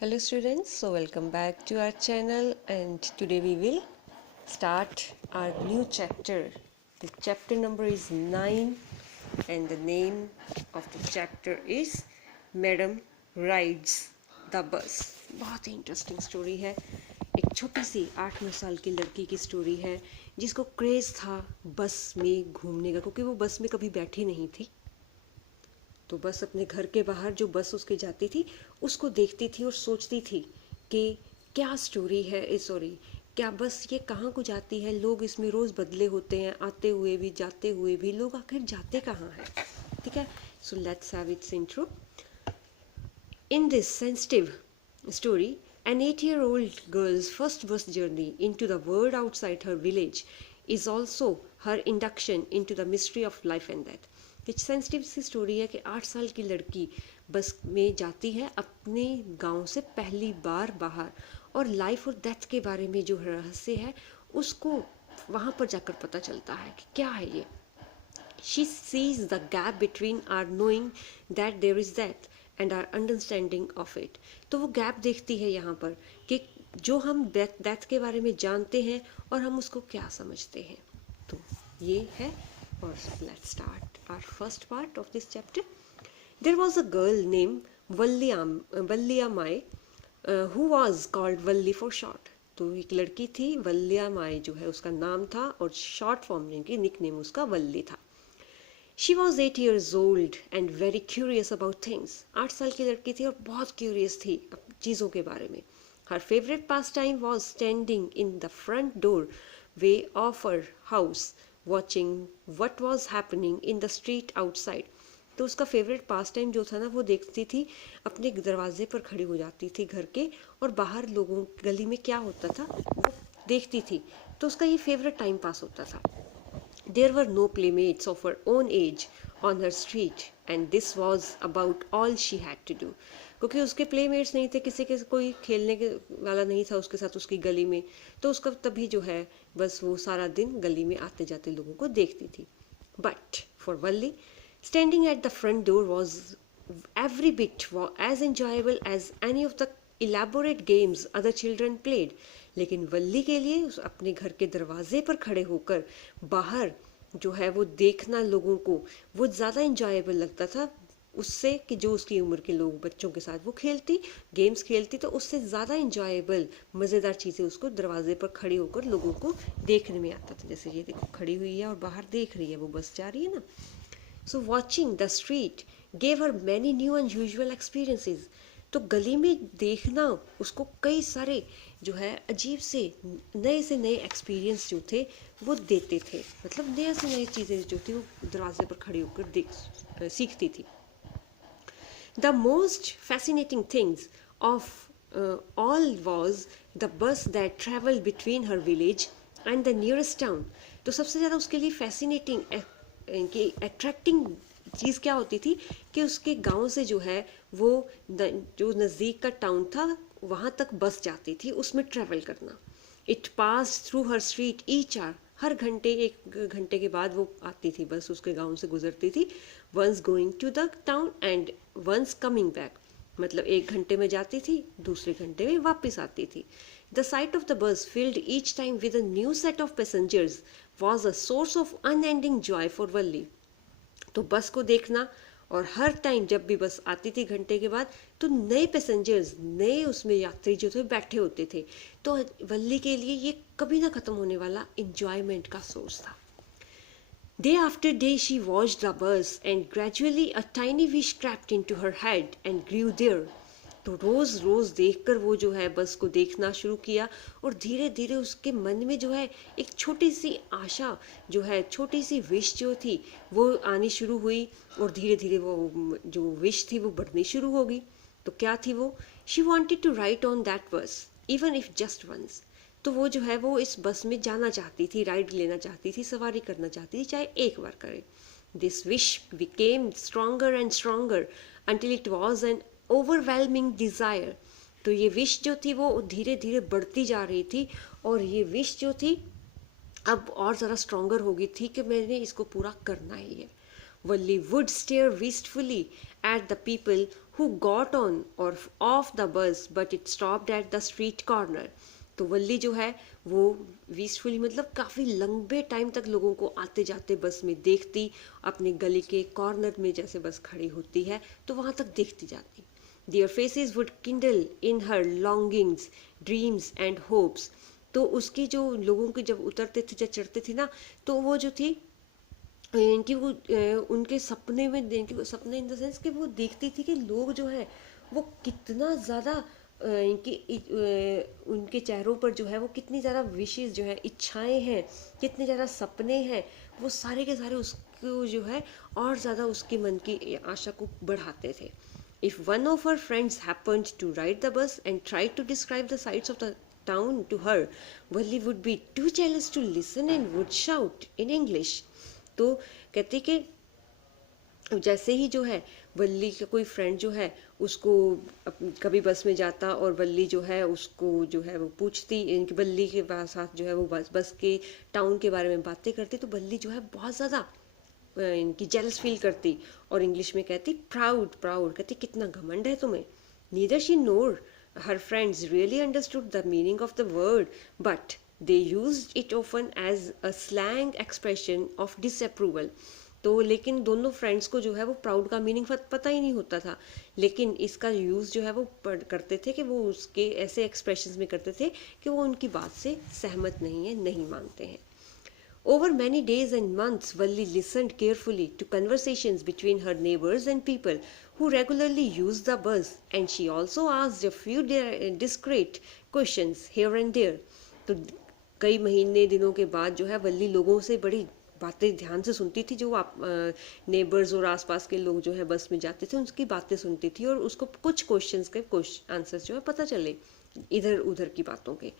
Hello students, so welcome back to our channel and today we will start our new chapter. The chapter number is 9 and the name of the chapter is Madam Rides the Bus. बहुत ही interesting story है। एक छोटी सी 8-9 साल की लड़की की story है जिसको क्रेज़ था बस में घूमने का, क्योंकि वो बस में कभी बैठी नहीं थी। तो बस अपने घर के बाहर जो बस उसके जाती थी उसको देखती थी और सोचती थी कि क्या स्टोरी है, सॉरी, क्या बस ये कहाँ को जाती है, लोग इसमें रोज़ बदले होते हैं, आते हुए भी जाते हुए भी, लोग आखिर जाते कहाँ हैं। ठीक है, so let's have it's intro. In this sensitive story, an 8-year-old girl's first bus journey into the world outside her village is also her induction into the mystery of life and death. एक sensitive सी story है कि 8 साल की लड़की बस में जाती है अपने गांव से पहली बार बाहर, और लाइफ और डेथ के बारे में जो रहस्य है उसको वहाँ पर जाकर पता चलता है कि क्या है ये। She sees the gap between our knowing that there is death and our understanding of it. तो वो गैप देखती है यहाँ पर कि जो हम डेथ के बारे में जानते हैं और हम उसको क्या समझते हैं। तो ये है, और let's start our first part of this chapter. There was a girl named Valliamai who was called Valli for short. तो एक लड़की थी, वल्लियामाई जो है उसका नाम था, और शॉर्ट फॉर्म यानी कि निकनेम उसका वल्ली था। She was 8 years old and very curious about things. 8 साल की लड़की थी और बहुत क्यूरियस थी चीज़ों के बारे में। Her favorite pastime was standing in the front doorway of her house, watching what was happening in the street outside. तो उसका फेवरेट पास टाइम जो था ना, वो देखती थी, अपने दरवाजे पर खड़ी हो जाती थी घर के, और बाहर लोगों गली में क्या होता था वो देखती थी। तो उसका ये फेवरेट टाइम पास होता था। There were no playmates of her own age on her street and this was about all she had to do. क्योंकि उसके प्लेमेट्स नहीं थे, किसी के कोई खेलने के वाला नहीं था उसके साथ उसकी गली में, तो उसका तभी जो है बस वो सारा दिन गली में आते जाते लोगों को देखती थी। But for Valli, standing at the front door was every bit as enjoyable as any of the elaborate games other children played. लेकिन वल्ली के लिए अपने घर के दरवाजे पर खड़े होकर बाहर जो है वो देखना लोगों को वो ज़्यादा इंजॉयबल लगता था उससे कि जो उसकी उम्र के लोग बच्चों के साथ वो खेलती, गेम्स खेलती, तो उससे ज़्यादा इंजॉयबल मज़ेदार चीज़ें उसको दरवाजे पर खड़ी होकर लोगों को देखने में आता था। जैसे ये देखो खड़ी हुई है और बाहर देख रही है, वो बस जा रही है ना। सो watching the street gave her many new unusual experiences. तो गली में देखना उसको कई सारे जो है अजीब से नए एक्सपीरियंस जो थे वो देते थे। मतलब नए से नए चीज़ें जो थी वो दरवाजे पर खड़ी होकर सीखती थी। The most fascinating things of all was the bus that traveled between her village and the nearest town. तो सबसे ज़्यादा उसके लिए फैसिनेटिंग कि अट्रैक्टिंग चीज़ क्या होती थी कि उसके गांव से जो है वो जो नज़दीक का टाउन था वहाँ तक बस जाती थी, उसमें ट्रैवल करना। It pass through her street each hour, हर घंटे 1 घंटे के बाद वो आती थी, बस उसके गांव से गुजरती थी। Once going to the town and once coming back, मतलब 1 घंटे में जाती थी, दूसरे घंटे में वापस आती थी। The sight of the bus filled each time with a new set of passengers was a source of unending joy for Valli. तो बस को देखना, और हर टाइम जब भी बस आती थी घंटे के बाद, तो नए पैसेंजर्स, नए उसमें यात्री जो थे बैठे होते थे, तो वल्ली के लिए ये कभी ना ख़त्म होने वाला इंजॉयमेंट का सोर्स था। Day after day she watched the bus and gradually a tiny wish crept into her head and grew there. तो रोज़ रोज़ देखकर वो जो है बस को देखना शुरू किया, और धीरे धीरे उसके मन में जो है एक छोटी सी आशा जो है, छोटी सी विश जो थी वो आनी शुरू हुई, और धीरे धीरे वो जो विश थी वो बढ़नी शुरू होगी। तो क्या थी वो? She wanted to ride on that bus even if just once. तो वो जो है वो इस बस में जाना चाहती थी, राइड लेना चाहती थी, सवारी करना चाहती थी, चाहे एक बार करे। This wish became stronger and stronger until it was an overwhelming desire. तो ये विश जो थी वो धीरे धीरे बढ़ती जा रही थी, और ये विश जो थी अब और ज़रा स्ट्रॉन्गर हो गई थी कि मैंने इसको पूरा करना ही है। Wally would stare wistfully at the people who got on or off the bus but it stopped at the street corner. तो वल्ली जो है वो पीसफुली मतलब काफ़ी लंबे टाइम तक लोगों को आते जाते बस में देखती, अपने गली के कॉर्नर में जैसे बस खड़ी होती है तो वहाँ तक देखती जाती. Their faces would kindle in her longings, dreams and hopes. तो उसकी जो लोगों की जब उतरते थे जब चढ़ते थे ना तो वो जो थी इनकी वो उनके सपने में इनके सपने इन द सेंस कि वो देखती थी कि लोग जो है वो कितना ज़्यादा इनकी उनके चेहरों पर जो है वो कितनी ज़्यादा विशेष जो है इच्छाएं हैं, कितने ज़्यादा सपने हैं, वो सारे के सारे उसको जो है और ज़्यादा उसके मन की आशा को बढ़ाते थे. If one of her friends happened to ride the bus and tried to describe the sights of the town to her, Valli would be too jealous to listen and would shout in English. तो कहती कि जैसे ही जो है वल्ली का कोई friend जो है उसको कभी बस में जाता और वल्ली जो है उसको जो है वो पूछती, इनकी वल्ली के साथ जो है वो बस के टाउन के बारे में बातें करती तो वल्ली जो है बहुत ज़्यादा इनकी जेलस फील करती और इंग्लिश में कहती प्राउड प्राउड, कहती कितना घमंड है तुम्हें. Neither she nor her friends really understood the meaning of the word but they used it often as a slang expression of disapproval. तो लेकिन दोनों फ्रेंड्स को जो है वो प्राउड का मीनिंग पता ही नहीं होता था, लेकिन इसका यूज़ जो है वो करते थे कि वो उसके ऐसे एक्सप्रेशंस में करते थे कि वो उनकी बात से सहमत नहीं है, नहीं मानते हैं. Over many days and months, Valli listened carefully to conversations between her neighbors and people who regularly used the bus, and she also asked a few discreet questions here and there. तो कई महीने दिनों के बाद जो है वल्ली लोगों से बड़ी बातें ध्यान से सुनती थी, जो आप नेबर्स और आसपास के लोग जो है बस में जाते थे उनकी बातें सुनती थी और उसको कुछ क्वेश्चंस के आंसर्स जो है पता चले इधर उधर की बातों के.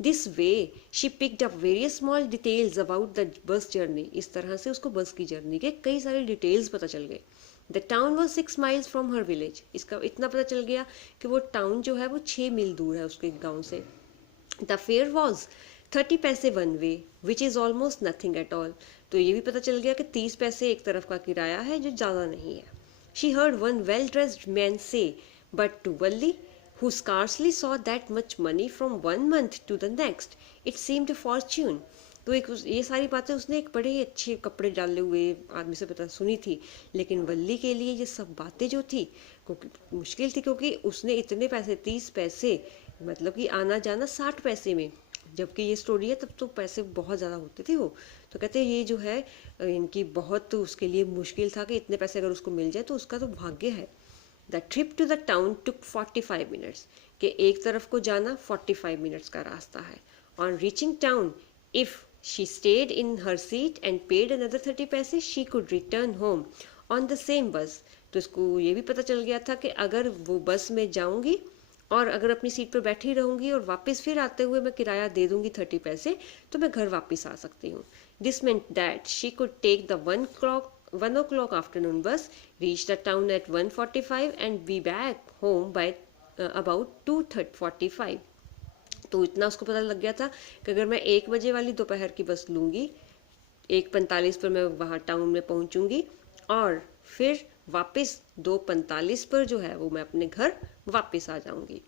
This way she picked up various small details about the bus journey. इस तरह से उसको बस की जर्नी के कई सारे डिटेल्स पता चल गए. The town was 6 miles from her village. इसका इतना पता चल गया कि वो टाउन जो है वो 6 मील दूर है उसके गाँव से. द फेयर वॉज 30 पैसे one way which is almost nothing at all. तो ये भी पता चल गया कि 30 पैसे एक तरफ का किराया है जो ज़्यादा नहीं है. She heard one well dressed man say, but to Valli who scarcely saw that much money from one month to the next, it seemed a fortune. तो एक ये सारी बातें उसने एक बड़े अच्छे कपड़े डाले हुए आदमी से पता सुनी थी, लेकिन वल्ली के लिए ये सब बातें जो थी मुश्किल थी, क्योंकि उसने इतने पैसे 30 पैसे मतलब कि आना जाना 60 पैसे में, जबकि ये स्टोरी है तब तो पैसे बहुत ज़्यादा होते थे वो. तो कहते हैं ये जो है इनकी बहुत तो उसके लिए मुश्किल था कि इतने पैसे अगर उसको मिल जाए तो उसका तो भाग्य है. The trip to the town took 45 minutes. कि एक तरफ को जाना 45 minutes का रास्ता है. On reaching town if she stayed in her seat and paid another 30 पैसे she could return home on the same बस. तो इसको ये भी पता चल गया था कि अगर वो बस में जाऊंगी और अगर अपनी सीट पर बैठी रहूंगी और वापस फिर आते हुए मैं किराया दे दूंगी 30 पैसे तो मैं घर वापस आ सकती हूँ. This meant that she could take the 1 o'clock afternoon bus, reach the town at 1:45 and be back home by about 2:45. तो इतना उसको पता लग गया था कि अगर मैं 1 बजे वाली दोपहर की बस लूँगी 1:45 पर मैं वहाँ टाउन में पहुँचूँगी और फिर वापस 2:45 पर जो है वो मैं अपने घर वापस आ जाऊँगी.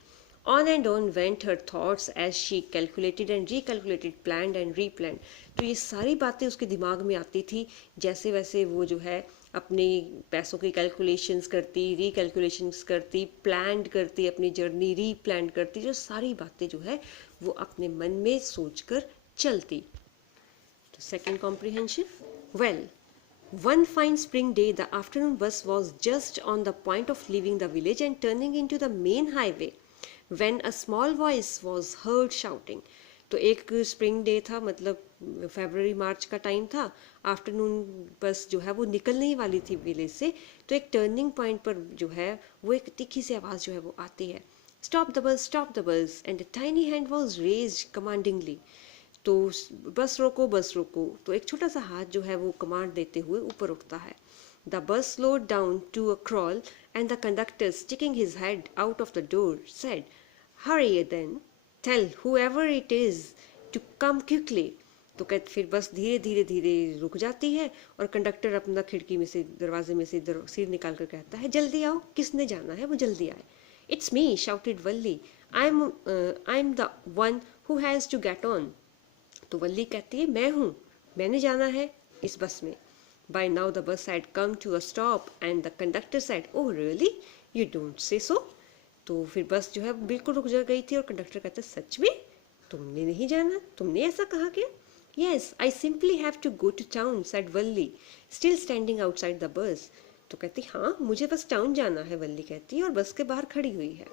On and on went her thoughts as she calculated and recalculated, planned and replanned. तो ये सारी बातें उसके दिमाग में आती थी जैसे वैसे वो जो है अपने पैसों की कैलकुलेशंस करती, रिकैलकुलेशंस करती, प्लान्ड करती, अपनी जर्नी रीप्लान करती, जो सारी बातें जो है वो अपने मन में सोचकर चलती. तो second comprehension. Well, one fine spring day the afternoon bus was just on the point of leaving the village and turning into the main highway when a small voice was heard shouting. तो एक spring day था, मतलब फरवरी मार्च का time था, afternoon बस जो है वो निकलने ही वाली थी विलेज से. तो एक टर्निंग पॉइंट पर जो है वो एक तीखी सी आवाज़ जो है वो आती है, stop the bus and a tiny hand was raised commandingly. तो बस रोको. तो एक छोटा सा हाथ जो है वो कमांड देते हुए ऊपर उठता है. The bus slowed down to a crawl and the conductor, sticking his head out of the door, said, hurry then, tell whoever it is to come quickly. तो कहते फिर बस धीरे धीरे धीरे रुक जाती है और कंडक्टर अपना खिड़की में से दरवाजे में से सिर निकाल कर कहता है, जल्दी आओ, किसने जाना है वो जल्दी आए। It's me, shouted Valli, I am the one who has to get on. तो वल्ली कहती है, मैं हूँ, मैंने जाना है इस बस में। By now the bus had come to a stop and the conductor said, oh really, you don't say so. तो फिर बस जो है बिल्कुल रुक जा गई थी और कंडक्टर कहता है, सच में तुमने नहीं जाना, तुमने ऐसा कहा क्या? Yes, I simply have to go to town, said Valli, still standing outside the bus. तो कहती, हाँ मुझे बस टाउन जाना है, वल्ली कहती है, और बस के बाहर खड़ी हुई है।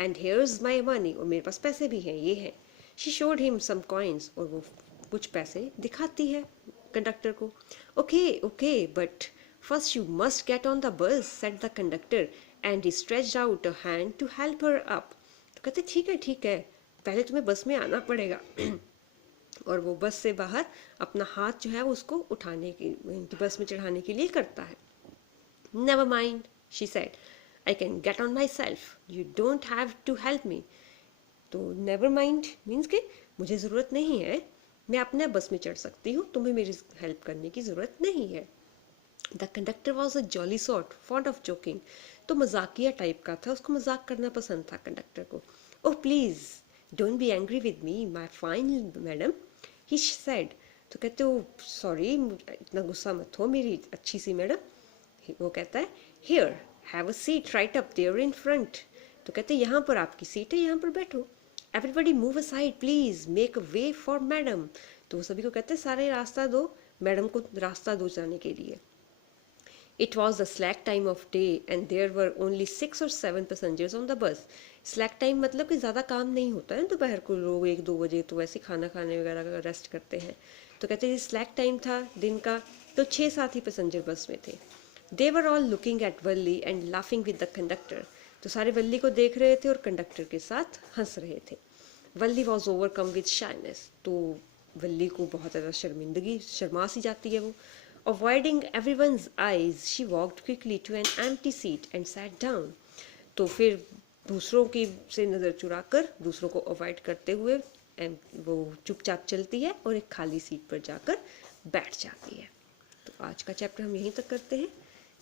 एंड हेयर्स माई मनी, और मेरे पास पैसे भी हैं, ये हैं। She showed him some coins, और वो कुछ पैसे दिखाती है कंडक्टर को। Okay okay, but first you must get on the bus, said the conductor and he stretched out a hand to help her up. तो कहते ठीक है, पहले तुम्हें बस में आना पड़ेगा। और वो बस से बाहर अपना हाथ जो है उसको उठाने की, बस में चढ़ाने के लिए करता है। Never mind, she said, I can get on myself, you don't have to help me. तो नेवर माइंड मीन्स कि मुझे ज़रूरत नहीं है, मैं अपने बस में चढ़ सकती हूँ, तुम्हें मेरी हेल्प करने की ज़रूरत नहीं है। The conductor was a jolly sort, fond of joking. तो मजाकिया टाइप का था, उसको मजाक करना पसंद था कंडक्टर को। Oh please don't be angry with me my fine madam, he said. तो कहते हो, सॉरी इतना गुस्सा मत हो मेरी अच्छी सी मैडम। वो कहता है, here have a seat right up there in front. तो कहते हैं, यहाँ पर आपकी सीट है, यहाँ पर बैठो। Everybody move aside please, make a way for madam. तो वो सभी को कहते हैं, सारे रास्ता दो, मैडम को रास्ता दो जाने के लिए। It was the slack time of day and there were only 6 or 7 passengers on the bus. Slack time मतलब कि ज़्यादा काम नहीं होता है दोपहर को, लोग 1-2 बजे तो वैसे खाना खाने वगैरह का रेस्ट करते हैं। तो कहते हैं स्लैक टाइम था दिन का, तो 6-7 ही पैसेंजर बस में थे। They were all looking at Valli and laughing with the conductor. तो सारे वल्ली को देख रहे थे और कंडक्टर के साथ हंस रहे थे। वल्ली वॉज ओवरकम विद शाइनेस, तो वल्ली को बहुत ज़्यादा शर्मिंदगी, शर्मा सी जाती है वो। Avoiding everyone's eyes, she walked quickly to an empty seat and sat down. तो फिर दूसरों की से नज़र चुराकर, दूसरों को अवॉइड करते हुए वो चुपचाप चलती है और एक खाली सीट पर जाकर बैठ जाती है। तो आज का चैप्टर हम यहीं तक करते हैं,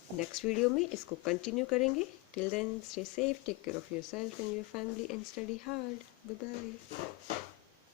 नेक्स्ट वीडियो में इसको कंटिन्यू करेंगे। Till then stay safe, take care of yourself and your family and study hard. Bye bye.